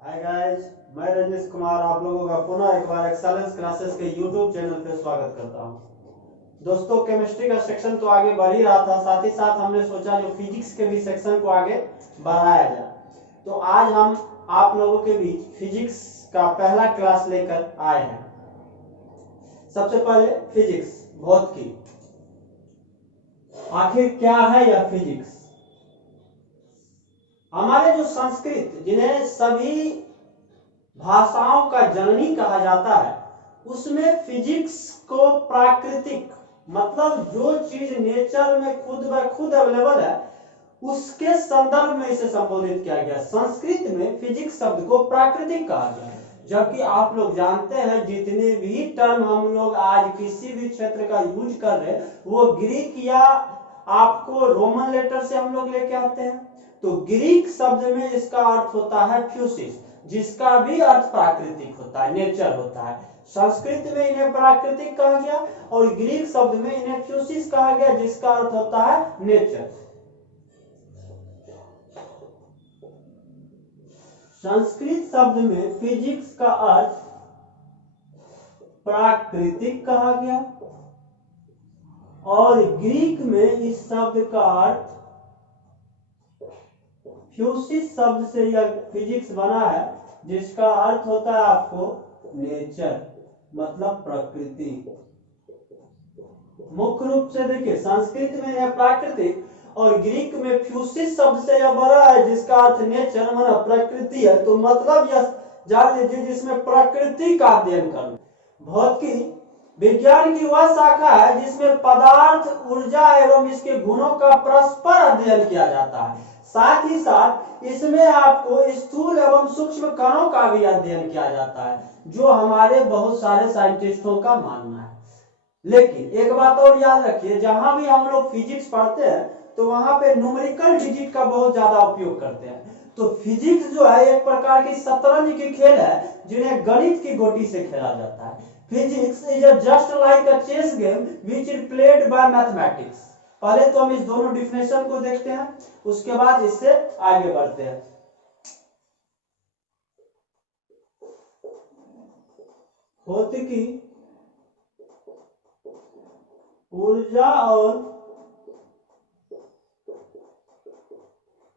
Hi guys, मैं रजनीश कुमार आप लोगों का पुनः एक बार एक्सेलेंस क्लासेस के यूट्यूब चैनल पे स्वागत करता हूं। दोस्तों, केमिस्ट्री का सेक्शन तो आगे बढ़ ही रहा था, साथ ही साथ हमने सोचा जो फिजिक्स के भी सेक्शन को आगे बढ़ाया जाए। तो आज हम आप लोगों के बीच फिजिक्स का पहला क्लास लेकर आए हैं। सबसे पहले फिजिक्स, भौतिकी। आखिर क्या है यह फिजिक्स? हमारे जो संस्कृत, जिन्हें सभी भाषाओं का जननी कहा जाता है, उसमें फिजिक्स को प्राकृतिक, मतलब जो चीज नेचर में खुद ब खुद अवेलेबल है, उसके संदर्भ में इसे संबोधित किया गया। संस्कृत में फिजिक्स शब्द को प्राकृतिक कहा गया, जबकि आप लोग जानते हैं जितने भी टर्म हम लोग आज किसी भी क्षेत्र का यूज कर रहे हैं वो ग्रीक या आपको रोमन लेटर से हम लोग लेके आते हैं। तो ग्रीक शब्द में इसका अर्थ होता है फ्यूसिस, जिसका भी अर्थ प्राकृतिक होता है, नेचर होता है। संस्कृत में इन्हें प्राकृतिक कहा गया और ग्रीक शब्द में इन्हें फ्यूसिस कहा गया, जिसका अर्थ होता है नेचर। संस्कृत शब्द में फिजिक्स का अर्थ प्राकृतिक कहा गया और ग्रीक में इस शब्द का अर्थ फ्यूसिस शब्द से यह फिजिक्स बना है, जिसका अर्थ होता है आपको नेचर, मतलब प्रकृति। मुख्य रूप से देखिए, संस्कृत में यह प्राकृतिक और ग्रीक में फ्यूसिस शब्द से यह बना है, जिसका अर्थ नेचर माना प्रकृति है। तो मतलब यह जान लीजिए जिसमें प्रकृति का अध्ययन करना। भौतिकी विज्ञान की वह शाखा है जिसमें पदार्थ, ऊर्जा एवं इसके गुणों का परस्पर अध्ययन किया जाता है। साथ ही साथ इसमें आपको स्थूल एवं सूक्ष्म कणों का भी अध्ययन किया जाता है, जो हमारे बहुत सारे साइंटिस्टों का मानना है। लेकिन एक बात और याद रखिए, जहां भी हम लोग फिजिक्स पढ़ते हैं तो वहां पे न्यूमेरिकल डिजिट का बहुत ज्यादा उपयोग करते हैं। तो फिजिक्स जो है एक प्रकार की शतरंज की खेल है, जिन्हें गणित की गोटी से खेला जाता है। Physics is just like a chess game which is played by mathematics. पहले तो हम इस दोनों डिफिनेशन को देखते हैं, उसके बाद इससे आगे बढ़ते हैं। भौतिकी ऊर्जा और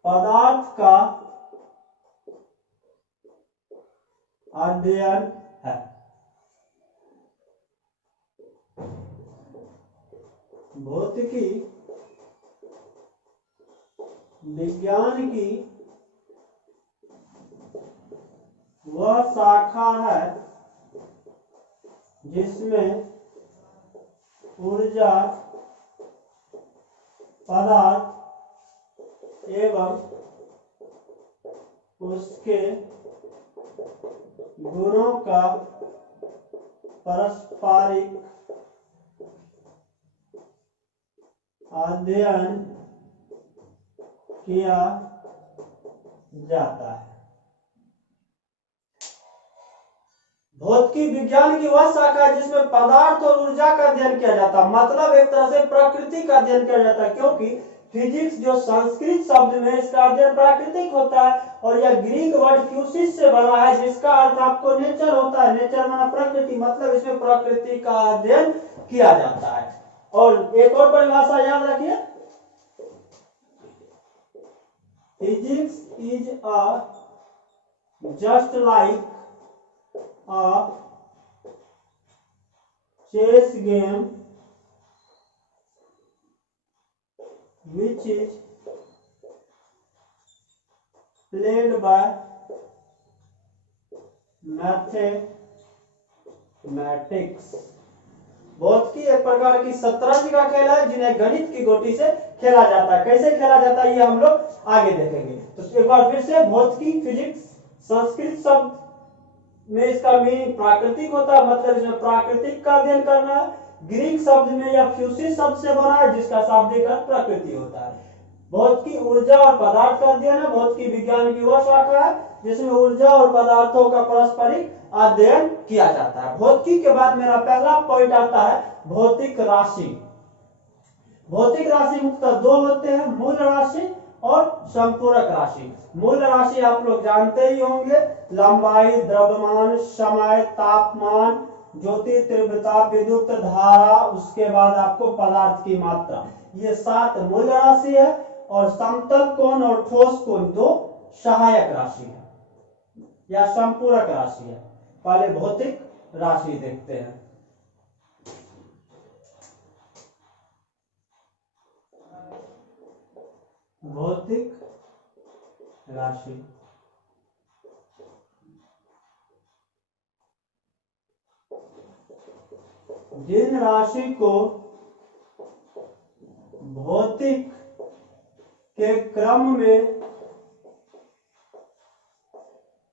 पदार्थ का अध्ययन है। भौतिकी विज्ञान की वह शाखा है जिसमें ऊर्जा, पदार्थ एवं उसके गुणों का पारस्परिक अध्ययन किया जाता है। भौतिकी विज्ञान की वह शाखा है जिसमें पदार्थ और ऊर्जा का अध्ययन किया जाता है, मतलब एक तरह से प्रकृति का अध्ययन किया जाता है, क्योंकि फिजिक्स जो संस्कृत शब्द में इसका अध्ययन प्राकृतिक होता है और यह ग्रीक वर्ड फ्यूसिस से बना है, जिसका अर्थ आपको नेचर होता है। नेचर माना प्रकृति, मतलब इसमें प्रकृति का अध्ययन किया जाता है। और एक और परिभाषा याद रखिए, physics is a just like a chess game which is played by mathematics। भौतिकी एक प्रकार की शतरंज का खेल है, जिन्हें गणित की गोटी से खेला जाता है। कैसे खेला जाता है ये हम लोग आगे देखेंगे। तो एक बार फिर से, भौतिकी फिजिक्स संस्कृत शब्द में इसका मीनिंग प्राकृतिक होता है, मतलब इसमें प्राकृतिक का अध्ययन करना है। ग्रीक शब्द में यह फ्यूसिस शब्द से बना है, जिसका शाब्दिक अर्थ प्रकृति होता है। भौतिकी ऊर्जा और पदार्थ का अध्ययन है। भौतिकी विज्ञान की वह शाखा है जिसमें ऊर्जा और पदार्थों का पारस्परिक अध्ययन किया जाता है। भौतिकी के बाद मेरा पहला पॉइंट आता है भौतिक राशि। भौतिक राशि मुख्यतः दो होते हैं, मूल राशि और संपूरक राशि। मूल राशि आप लोग जानते ही होंगे, लंबाई, द्रव्यमान, समय, तापमान, ज्योति तीव्रता, विद्युत धारा, उसके बाद आपको पदार्थ की मात्रा, ये 7 मूल राशि है। और समतल कोण और ठोस कोण 2 सहायक राशि है या संपूरक राशि है। पहले भौतिक राशि देखते हैं। भौतिक राशि, जिन राशि को भौतिक के क्रम में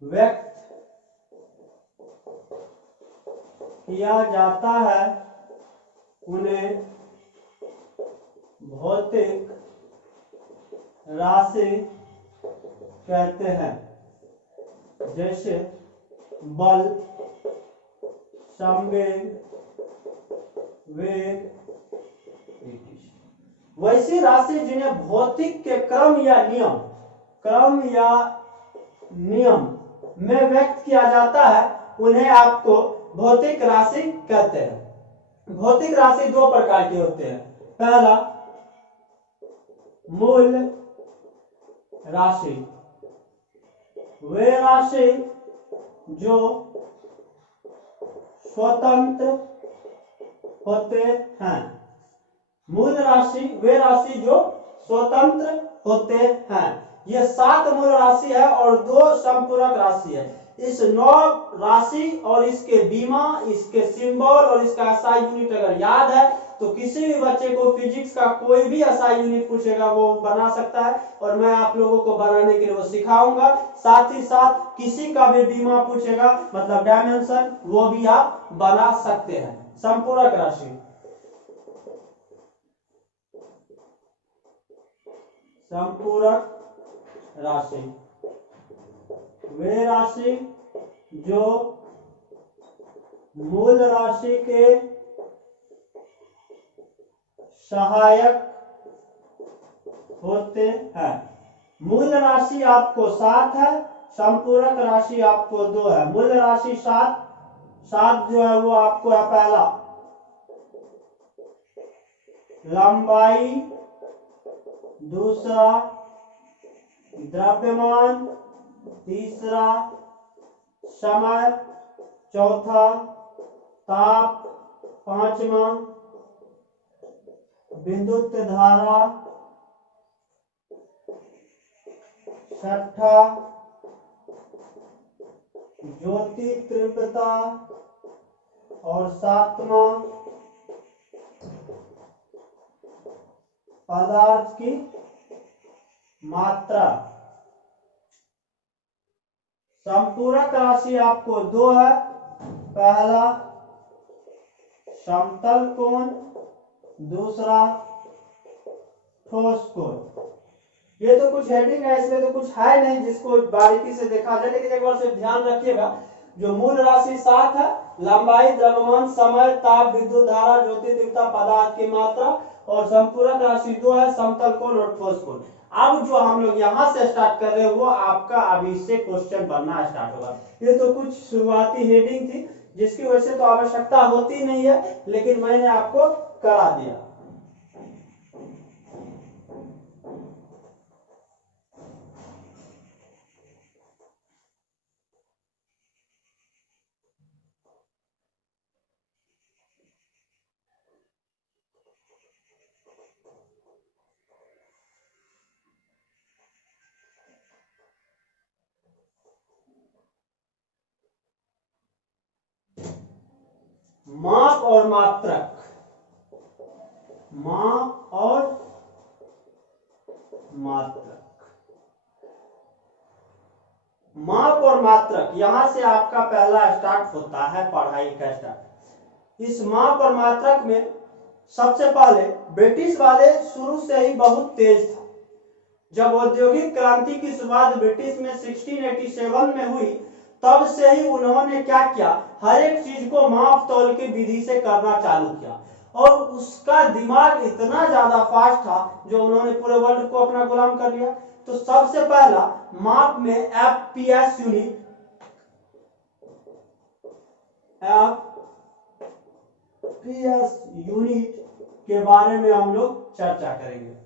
व्यक्त किया जाता है उन्हें भौतिक राशि कहते हैं। जैसे बल, संवेग, वेग, वैसी राशि जिन्हें भौतिक के क्रम या नियम में व्यक्त किया जाता है उन्हें आपको भौतिक राशि कहते हैं। भौतिक राशि 2 प्रकार के होते हैं। पहला मूल राशि, वे राशि जो स्वतंत्र होते हैं। मूल राशि, वे राशि जो स्वतंत्र होते हैं। ये 7 मूल राशि है और 2 संपूरक राशि है। इस 9 राशि और इसके बीमा, इसके सिंबल और इसका एसआई यूनिट अगर याद है तो किसी भी बच्चे को फिजिक्स का कोई भी एसआई यूनिट पूछेगा वो बना सकता है और मैं आप लोगों को बनाने के लिए वो सिखाऊंगा। साथ ही साथ किसी का भी बीमा पूछेगा मतलब डायमेंशन, वो भी आप बना सकते हैं। संपूरक राशि, संपूरक राशि, वे राशि जो मूल राशि के सहायक होते हैं। मूल राशि आपको 7 है, संपूरक राशि आपको 2 है। मूल राशि 7 जो है वो आपको है पहला लंबाई, दूसरा द्रव्यमान, तीसरा समय, चौथा ताप, पांचवा विद्युत धारा, छठा ज्योति तीव्रता और 7वां पदार्थ की मात्रा। संपूरक राशि आपको 2 है। पहला समतल कोण, दूसरा ठोस कोण। ये तो कुछ हेडिंग है, इसमें तो कुछ है नहीं जिसको बारीकी से देखा जाए, लेकिन एक बार से ध्यान रखिएगा जो मूल राशि 7 है, लंबाई, द्रव्यमान, समय, ताप, विद्युत धारा, ज्योति तीव्रता, पदार्थ की मात्रा, और संपूरक राशि 2 है, समतल कोण और ठोस कोण। अब जो हम लोग यहाँ से स्टार्ट कर रहे हैं वो आपका अभी से क्वेश्चन बनना स्टार्ट होगा। ये तो कुछ शुरुआती हेडिंग थी जिसकी वजह से तो आवश्यकता होती नहीं है, लेकिन मैंने आपको करा दिया। माप और मात्रक, माप और मात्रक, माप और मात्रक, यहां से आपका पहला स्टार्ट होता है पढ़ाई का स्टार्ट। इस माप और मात्रक में सबसे पहले ब्रिटिश वाले शुरू से ही बहुत तेज था। जब औद्योगिक क्रांति की शुरुआत ब्रिटिश में 1687 में हुई तब से ही उन्होंने क्या किया, हर एक चीज को माप तौल की विधि से करना चालू किया। और उसका दिमाग इतना ज्यादा फास्ट था जो उन्होंने पूरे वर्ल्ड को अपना गुलाम कर लिया। तो सबसे पहला माप में एफपीएस यूनिट, एफपीएस यूनिट के बारे में हम लोग चर्चा करेंगे।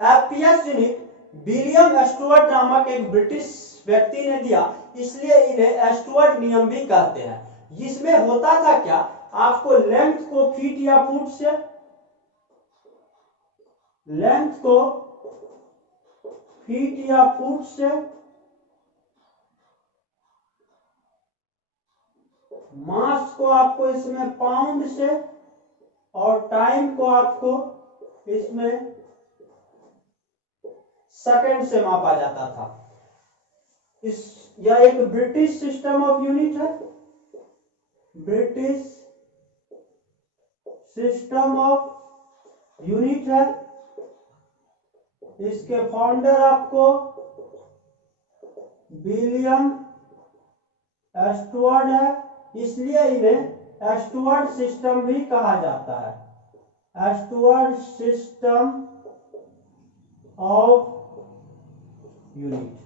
एफपीएस यूनिट विलियम स्टुअर्ट नामक एक ब्रिटिश व्यक्ति ने दिया, इसलिए इन्हें स्टुअर्ट नियम भी कहते हैं। जिसमें होता था क्या, आपको लेंथ को फीट या फुट से, लेंथ को फीट या फुट से, मास को आपको इसमें पाउंड से, और टाइम को आपको इसमें सेकंड से मापा जाता था। यह एक ब्रिटिश सिस्टम ऑफ यूनिट है, ब्रिटिश सिस्टम ऑफ यूनिट है। इसके फाउंडर आपको विलियम स्टुअर्ट है, इसलिए इन्हें स्टुअर्ट सिस्टम भी कहा जाता है, Stuart system of unit.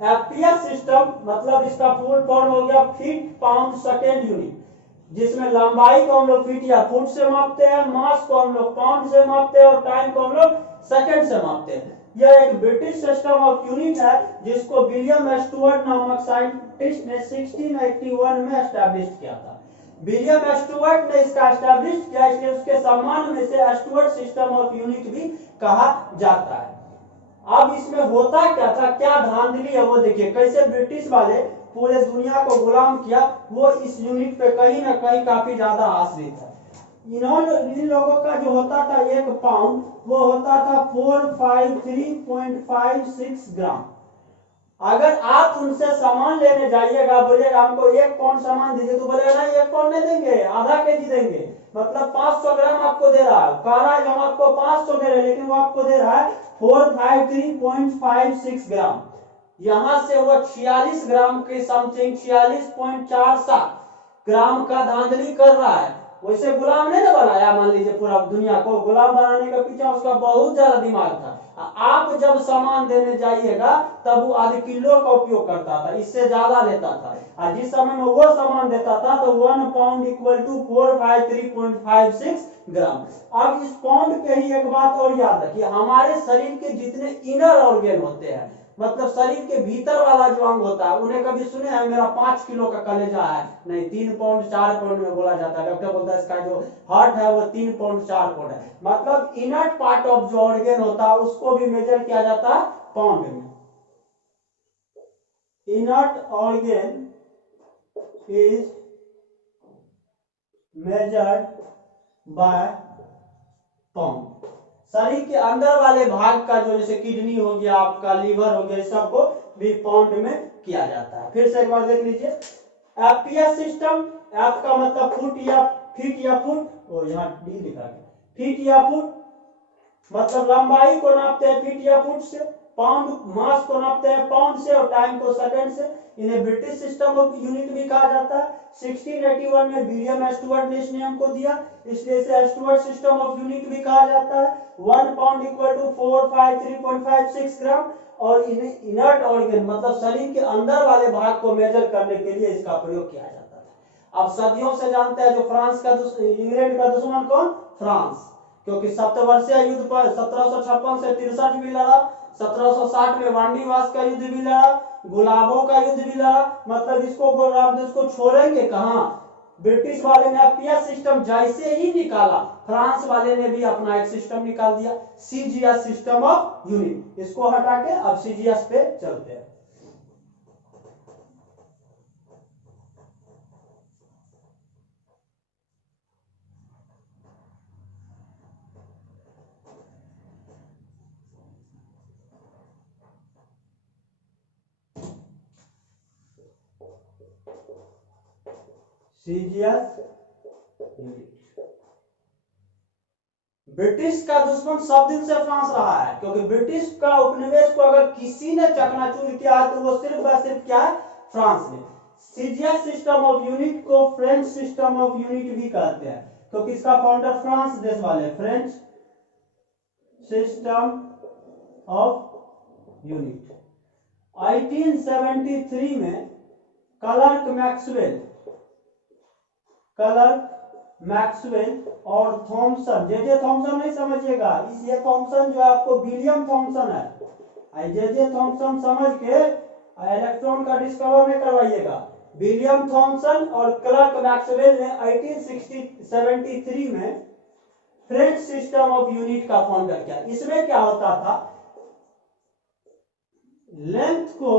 FPS system मतलब इसका फुल फॉर्म हो गया फीट पाउंड सेकेंड यूनिट, जिसमें लंबाई को हम लोग फीट या फुट से मापते हैं, मास को हम लोग पाउंड से मापते हैं और टाइम को हम लोग सेकंड से मापते हैं। यह एक ब्रिटिश सिस्टम ऑफ यूनिट है जिसको विलियम स्टुअर्ट नामक साइंटिस्ट ने 1681 में एस्टैब्लिश किया था। विलियम स्टुअर्ट ने इसका एस्टैब्लिश किया, इसलिए उसके सम्मान में से स्टुअर्ट सिस्टम ऑफ यूनिट भी कहा जाता है। अब इसमें होता क्या था, क्या धांधली है वो देखिए, कैसे ब्रिटिश वाले पूरे दुनिया को गुलाम किया। वो इस यूनिट पे कहीं ना कहीं काफी ज्यादा आश्रित है। इन लोगों का जो होता था एक पाउंड, वो होता था 453.56 ग्राम। अगर आप उनसे सामान लेने जाइएगा, बोलिएगा हमको 1 पाउंड सामान दीजिए, तो बोलेगा नहीं 1 पाउंड नहीं देंगे, आधा केजी देंगे, मतलब 500 ग्राम आपको दे रहा है। कह रहा है हम आपको 500 दे रहे हैं, लेकिन वो आपको दे रहा है 453.56 ग्राम। यहां से वो 46 ग्राम के समथिंग 46.47 ग्राम का धांधली कर रहा है। वैसे गुलाम नहीं ना बनाया, मान लीजिए पूरा दुनिया को गुलाम बनाने का पीछे उसका बहुत ज्यादा दिमाग था। आप जब सामान देने जाइएगा तब वो आधे किलो का उपयोग करता था, इससे ज्यादा लेता था। और जिस समय में वो सामान देता था तो 1 पाउंड इक्वल टू 453.56 ग्राम। अब इस पाउंड पे ही एक बात और याद रखिए, हमारे शरीर के जितने इनर ऑर्गन होते हैं, मतलब शरीर के भीतर वाला जो अंग होता है, उन्हें कभी सुने हैं मेरा 5 किलो का कलेजा है? नहीं, 3 पाउंड 4 पाउंड में बोला जाता है। डॉक्टर बोलता है इसका जो हार्ट है वो 3 पाउंड 4 पाउंड है। मतलब इनर्ट पार्ट ऑफ जो ऑर्गन होता है उसको भी मेजर किया जाता है पाउंड में। Inert organ is measured by pound. शरीर के अंदर वाले भाग का जो जैसे किडनी हो गया, आपका लीवर हो गया, सबको भी पाउंड में किया जाता है। फिर से एक बार देख लीजिए, एफपीएस सिस्टम, एफ का मतलब फुट या फीट या फुट, और यहाँ डी लिखा गया, फीट या फुट मतलब लंबाई को नापते हैं फीट या फुट से, पाउंड मास को नापते हैं पाउंड से, और टाइम को सेकंड से। इन्हें ब्रिटिश सिस्टम ऑफ यूनिट भी कहा जाता है। 1681 में विलियम स्टुअर्ट ने इस नियम को दिया, इसलिए इसे स्टुअर्ट सिस्टम ऑफ यूनिट भी कहा जाता है। 1 पाउंड इक्वल टू 453.56 ग्राम। और इन्हें इनर्ट ऑर्गन मतलब शरीर के अंदर वाले भाग को मेजर करने के लिए इसका प्रयोग किया जाता था। अब सदियों से जानते हैं जो फ्रांस का इंग्लैंड का दुश्मन कौन? फ्रांस, क्योंकि सप्तवर्षीय युद्ध पर 1756 से 63 भी लड़ा, 1760 में वांडीवास का युद्ध भी लड़ा, गुलाबों का युद्ध भी लड़ा। मतलब इसको छोड़ेंगे कहां? ब्रिटिश वाले ने एफपीएस सिस्टम जैसे ही निकाला, फ्रांस वाले ने भी अपना एक सिस्टम निकाल दिया, सीजीएस सिस्टम ऑफ यूनिट। इसको हटा के अब सीजीएस पे चलते हैं। CGS unit. ब्रिटिश का दुश्मन सब दिन से फ्रांस रहा है, क्योंकि ब्रिटिश का उपनिवेश को अगर किसी ने चकनाचूर किया है तो वो सिर्फ क्या है? फ्रांस ने। सीजीएस सिस्टम ऑफ यूनिट को फ्रेंच सिस्टम ऑफ यूनिट भी कहते हैं, क्योंकि इसका फाउंडर फ्रांस देश वाले। फ्रेंच सिस्टम ऑफ यूनिट 1873 में क्लर्क मैक्सवेल और थॉमसन, जे थॉमसन नहीं समझिएगा, इस ये थॉमसन जो आपको विलियम थॉमसन है, जे थॉमसन समझ के इलेक्ट्रॉन का डिस्कवर नहीं करवाइएगा। विलियम थॉमसन और क्लर्क मैक्सवेल ने 1873 में फ्रेंच सिस्टम ऑफ यूनिट का फाउंडर किया। इसमें क्या होता था, लेंथ को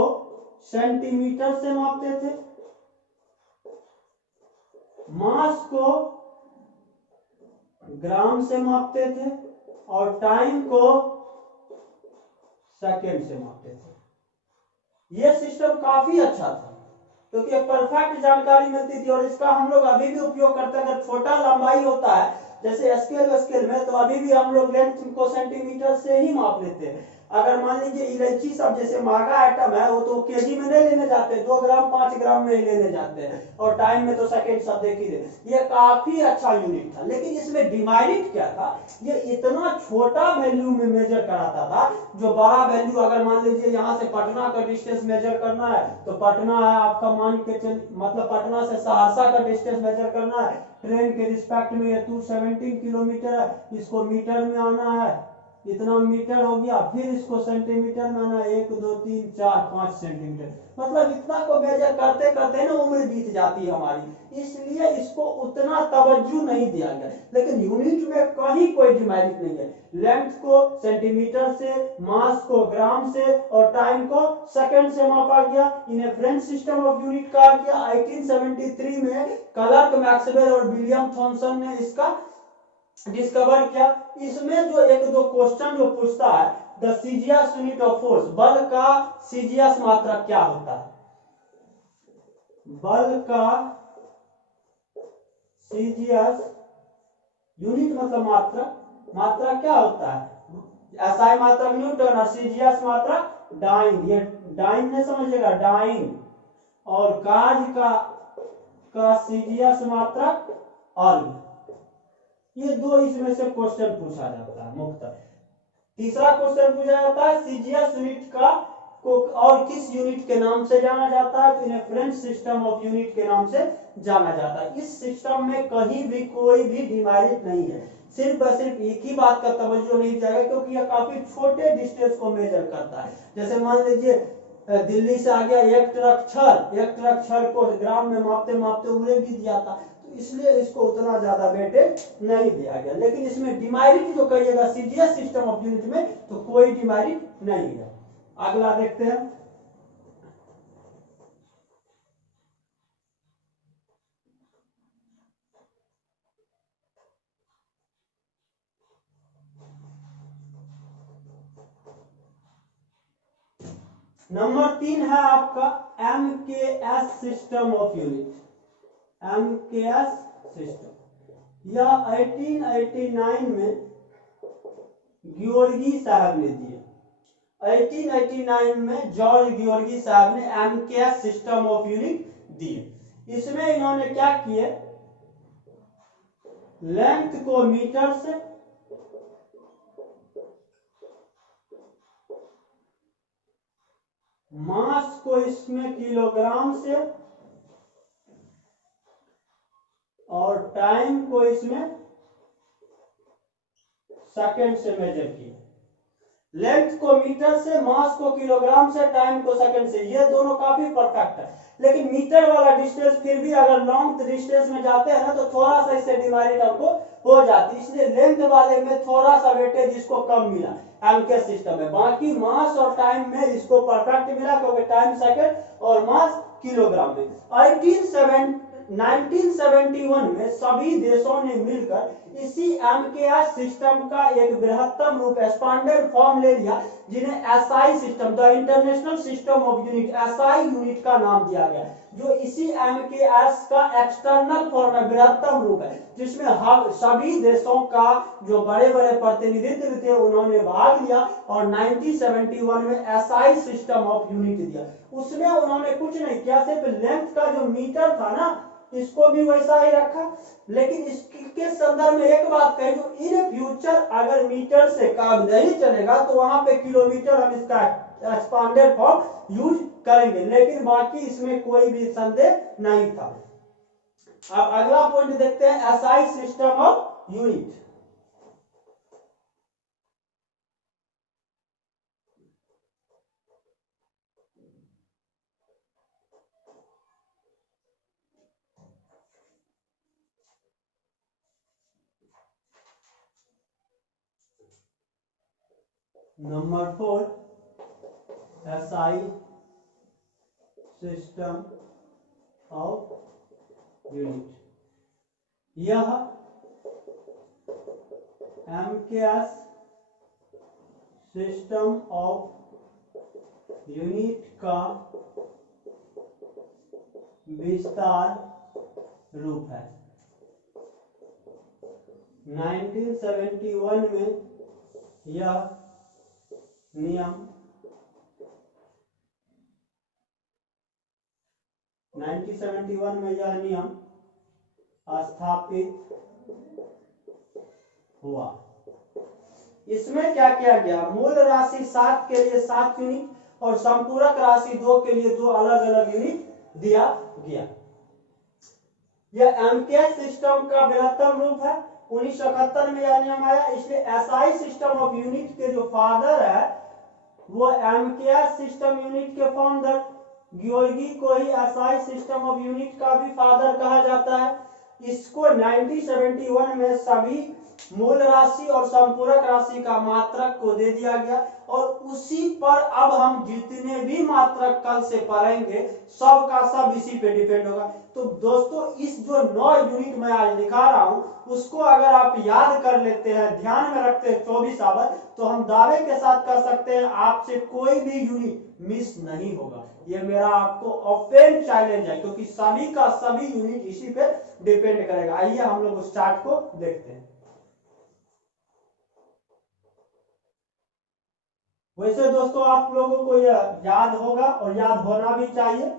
सेंटीमीटर से मापते थे, मास को ग्राम से मापते थे और टाइम को सेकेंड से मापते थे। यह सिस्टम काफी अच्छा था क्योंकि एक परफेक्ट जानकारी मिलती थी और इसका हम लोग अभी भी उपयोग करते हैं। अगर छोटा लंबाई होता है जैसे स्केल में, तो अभी भी हम लोग लेंथ को सेंटीमीटर से ही माप लेते हैं। अगर मान लीजिए इलायची सब जैसे महंगा आइटम है, वो तो केजी में नहीं लेने जाते, 2 ग्राम 5 ग्राम में ही लेने जाते हैं, और टाइम में तो सेकंड सब देख ही रहे। ये काफी अच्छा यूनिट था, लेकिन इसमें डिमेरिट क्या था, ये इतना छोटा वैल्यू में मेजर कराता था। जो बड़ा वैल्यू, अगर मान लीजिए यहाँ से पटना का डिस्टेंस मेजर करना है, तो पटना है आपका, मान के चल मतलब पटना से सहरसा का डिस्टेंस मेजर करना है, ट्रेन के रिस्पेक्ट में ये 217 किलोमीटर है, इसको मीटर में आना है, इतना मीटर हो गया, फिर इसको सेंटीमीटर में आना, 1 2 3 4 5 सेंटीमीटर, मतलब इतना को मेजर करते करते ना उम्र बीत जाती है हमारी, इसलिए इसको उतना तवज्जो नहीं दिया गया। लेकिन यूनिट में कहीं कोई डिमेरिट नहीं है। लेंथ को सेंटीमीटर से, मास को ग्राम से और टाइम को सेकंड से मापा गया। इन्हें फ्रेंच सिस्टम ऑफ यूनिट कहा गया। 1873 में क्लर्क मैक्सवेल और विलियम थॉमसन ने इसका डिस्कवर किया। इसमें जो 1-2 क्वेश्चन जो पूछता है, the CGS unit of force, बल का सीजीएस मात्रा क्या होता है, बल का सीजीएस यूनिट मतलब मात्रा क्या होता है, एसआई मात्रा न्यूटन और सीजीएस मात्रा डाइन। ये डाइन नहीं समझिएगा, डाइन, और कार्य का सीजीएस मात्रा अर्ग। ये 2 इसमें से क्वेश्चन पूछा जाता है मुख्यतः। तीसरा क्वेश्चन पूछा जाता है सीजीएस यूनिट का को और किस यूनिट के नाम से जाना जाता है, तो इन्हें फ्रेंच सिस्टम ऑफ यूनिट के नाम से जाना जाता है। इस सिस्टम में कहीं भी कोई भी डिमेरिट नहीं है, सिर्फ एक ही बात का तवज्जो नहीं जाएगा, क्योंकि यह काफी छोटे डिस्टेंस को मेजर करता है। जैसे मान लीजिए दिल्ली से आ गया एक ट्रक छड़ को ग्राम में मापते मापते उम्र बीत जाता, इसलिए इसको उतना ज्यादा वेटेज नहीं दिया गया। लेकिन इसमें डिमेरिट जो कहिएगा सीजीएस सिस्टम ऑफ यूनिट में, तो कोई डिमेरिट नहीं है। अगला देखते हैं। नंबर 3 है आपका MKS system of unit. MKS system यह 1889 में ग्योर्गी साहब ने दिए। 1889 में जॉर्ज ग्योर्गी साहब ने एमकेएस सिस्टम ऑफ यूनिट दिए। इसमें इन्होंने क्या किए, लेंथ को मीटर से, मास को इसमें किलोग्राम से और टाइम को इसमें सेकंड से मेजर किया। लेंथ को मीटर से, मास को किलोग्राम से, टाइम को सेकंड से, ये दोनों काफी परफेक्ट है। लेकिन मीटर वाला डिस्टेंस फिर भी अगर लॉन्ग डिस्टेंस में जाते हैं ना, तो थोड़ा सा इससे डिमेरिट हमको हो जाती है, इसलिए लेंथ वाले में थोड़ा सा वेटेज इसको कम मिला एमकेएस सिस्टम में। बाकी मास और टाइम में इसको परफेक्ट मिला, क्योंकि टाइम सेकंड और मास किलोग्राम में। 1971 में सभी देशों ने मिलकर इसी एमकेएस सिस्टम का एक बृहत्तम रूप एक्सपांडेड फॉर्म ले लिया, जिन्हें SI system, the international system of unit, SI unit का नाम दिया गया। जो इसी MKS का एक्सटर्नल फॉर्म है, बृहत्तम रूप है, जिसमें सभी देशों का जो बड़े बड़े प्रतिनिधित्व थे उन्होंने भाग लिया और 1971 में SI सिस्टम ऑफ यूनिट दिया। उसमें उन्होंने कुछ नहीं किया, सिर्फ लेंथ का जो मीटर था ना इसको भी वैसा ही रखा, लेकिन इसके संदर्भ में एक बात कही, जो इन फ्यूचर अगर मीटर से काम नहीं चलेगा तो वहां पे किलोमीटर हम इसका एक्सपांडेड फॉर्म यूज करेंगे, लेकिन बाकी इसमें कोई भी संदेह नहीं था। अब अगला पॉइंट देखते हैं, SI system of unit. Number 4, SI system of unit. यह MKS सिस्टम ऑफ यूनिट का विस्तार रूप है। 1971 में यह नियम 1971 में यह नियम स्थापित हुआ। इसमें क्या किया गया, मूल राशि 7 के लिए 7 यूनिट और संपूरक राशि 2 के लिए 2 अलग अलग यूनिट दिया गया। यह MKS सिस्टम का बृहत्तम रूप है। 1971 में यह नियम आया, इसलिए SI सिस्टम ऑफ यूनिट के जो फादर है वो MKS सिस्टम यूनिट के फाउंडर गियोर्गी को ही SI सिस्टम ऑफ यूनिट का भी फादर कहा जाता है। इसको 1971 में सभी मूल राशि और संपूरक राशि का मात्रक को दे दिया गया और उसी पर अब हम जितने भी मात्रक कल से पढ़ेंगे सब का सब इसी पे डिपेंड होगा। तो दोस्तों इस जो 9 यूनिट मैं आज दिखा रहा हूं उसको अगर आप याद कर लेते हैं, ध्यान में रखते हैं 24 आवर, तो हम दावे के साथ कर सकते हैं आपसे कोई भी यूनिट मिस नहीं होगा। ये मेरा आपको ओपन चैलेंज है, क्योंकि सभी का सभी यूनिट इसी पे डिपेंड करेगा। आइए हम लोग उस चार्ट को देखते हैं। वैसे दोस्तों आप लोगों को यह याद होगा और याद होना भी चाहिए,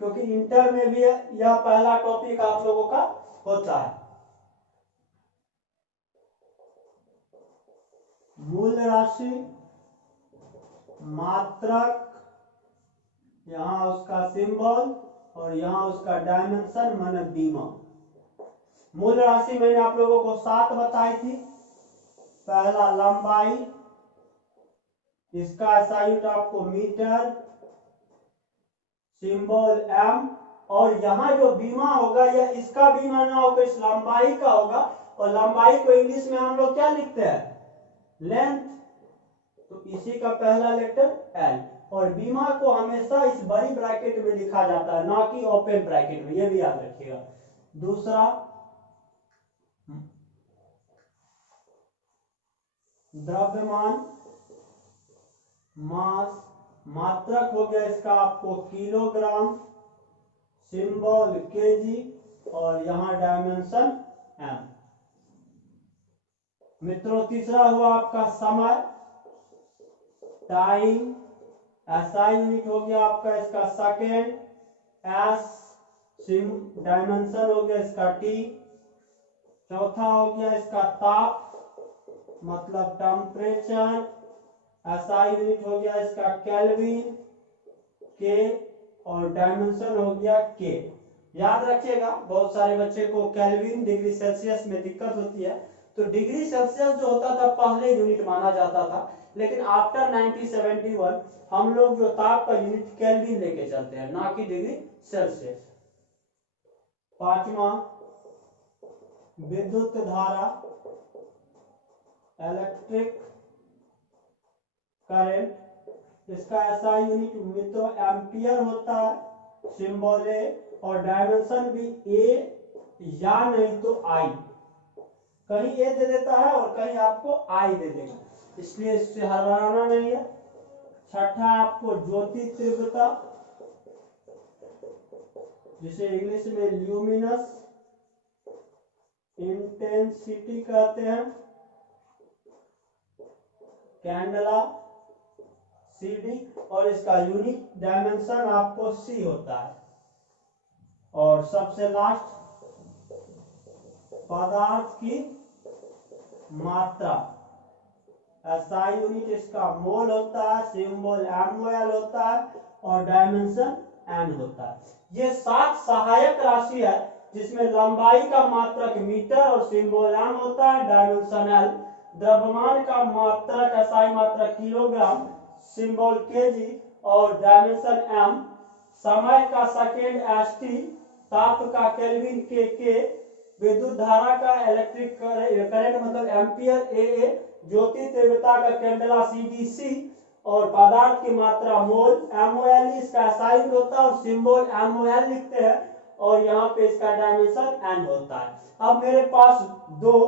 क्योंकि इंटर में भी यह पहला टॉपिक आप लोगों का होता है। मूल राशि, मात्रक, यहां उसका सिंबल और यहां उसका डायमेंशन माने बीमा। मूल राशि मैंने आप लोगों को 7 बताई थी। पहला लंबाई, इसका SI यूनिट आपको मीटर, सिंबल M, और यहां जो बीमा होगा यह इसका बीमा ना होगा, इस लंबाई का होगा। और लंबाई को इंग्लिश में हम लोग क्या लिखते हैं, लेंथ, तो इसी का पहला लेटर L। और बीमा को हमेशा इस बड़ी ब्रैकेट में लिखा जाता है, ना कि ओपन ब्रैकेट में, यह भी याद रखिएगा। दूसरा द्रव्यमान, मास, मात्रक हो गया इसका आपको किलोग्राम, सिंबल केजी, और यहां डायमेंशन M। मित्रों तीसरा हुआ आपका समय, टाइम, SI यूनिट हो गया आपका इसका सेकेंड, S डायमेंशन हो गया इसका T। चौथा हो गया इसका ताप, मतलब टेम्परेचर, SI यूनिट हो गया इसका केल्विन K, और डायमेंशन हो गया K। याद रखिएगा बहुत सारे बच्चे को केल्विन डिग्री सेल्सियस में दिक्कत होती है, तो डिग्री सेल्सियस जो होता था पहले यूनिट माना जाता था, लेकिन आफ्टर 1971 हम लोग जो ताप का यूनिट केल्विन लेके चलते हैं, ना कि डिग्री सेल्सियस। पांचवा विद्युत धारा, इलेक्ट्रिक करंट, इसका SI यूनिट मित्रों एम्पियर होता है, सिंबल A, और डायमेंशन भी A या नहीं तो I, कहीं A दे देता है और कहीं आपको I दे देगा, इसलिए इससे हड़बड़ाना नहीं है। छठा आपको ज्योति तीव्रता, जिसे इंग्लिश में ल्यूमिनस इंटेंसिटी कहते हैं, कैंडेला CD, और इसका यूनिट डायमेंशन आपको C होता है। और सबसे लास्ट पदार्थ की मात्रा, SI यूनिट इसका मोल होता है, सिंबल MOL होता है और डायमेंशन N होता है। ये 7 सहायक राशि है जिसमें लंबाई का मात्रक मीटर और सिंबल M होता है, डायमेंशन L, द्रव्यमान का मात्रक SI मात्रक किलोग्राम, सिंबल kg और डायमेंशन M, समय का सेकेंड ST, ताप का केल्विन kK, विद्युत धारा का इलेक्ट्रिक करंट मतलब एम्पियर AA, ज्योति तीव्रता का कैंडेला CDC और पदार्थ की मात्रा मोल MOL, इसका SI होता है और सिंबल MOL लिखते हैं और यहाँ पे इसका डायमेंशन N होता है। अब मेरे पास 2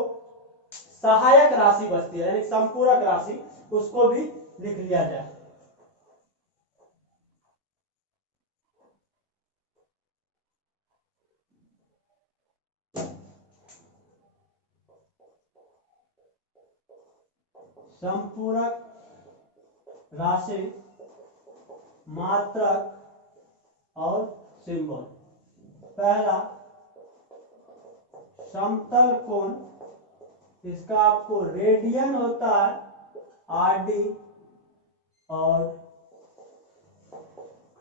सहायक राशि बचती है, यानी संपूरक राशि, उसको भी लिख लिया जाए। संपूरक राशि, मात्रक और सिंबल। पहला समतल कोण, इसका आपको रेडियन होता है RD, और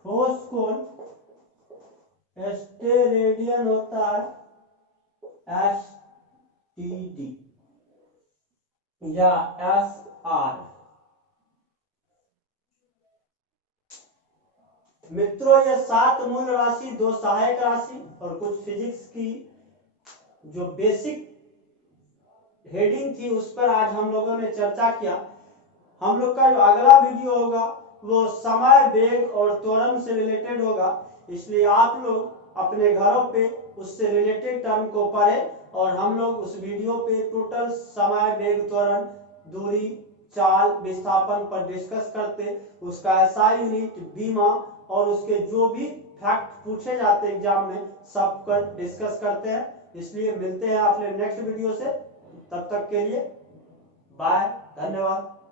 ठोस कोण स्टेरेडियन होता है STD या SR। मित्रों, ये 7 मूल राशि, 2 सहायक राशि और कुछ फिजिक्स की जो बेसिक हेडिंग थी उस पर आज हम लोगों ने चर्चा किया। हम लोग का जो अगला वीडियो होगा वो समय, वेग और त्वरण से रिलेटेड होगा, इसलिए आप लोग अपने घरों पे उससे रिलेटेड टर्म को पढ़ें और हम लोग उस वीडियो पे टोटल समय, वेग, त्वरण, दूरी, चाल, विस्थापन पर डिस्कस करते, उसका SI यूनिट, बीमा और उसके जो भी फैक्ट पूछे जाते एग्जाम में सब पर डिस्कस करते हैं। इसलिए मिलते हैं अपने नेक्स्ट वीडियो से, तब तक के लिए बाय, धन्यवाद।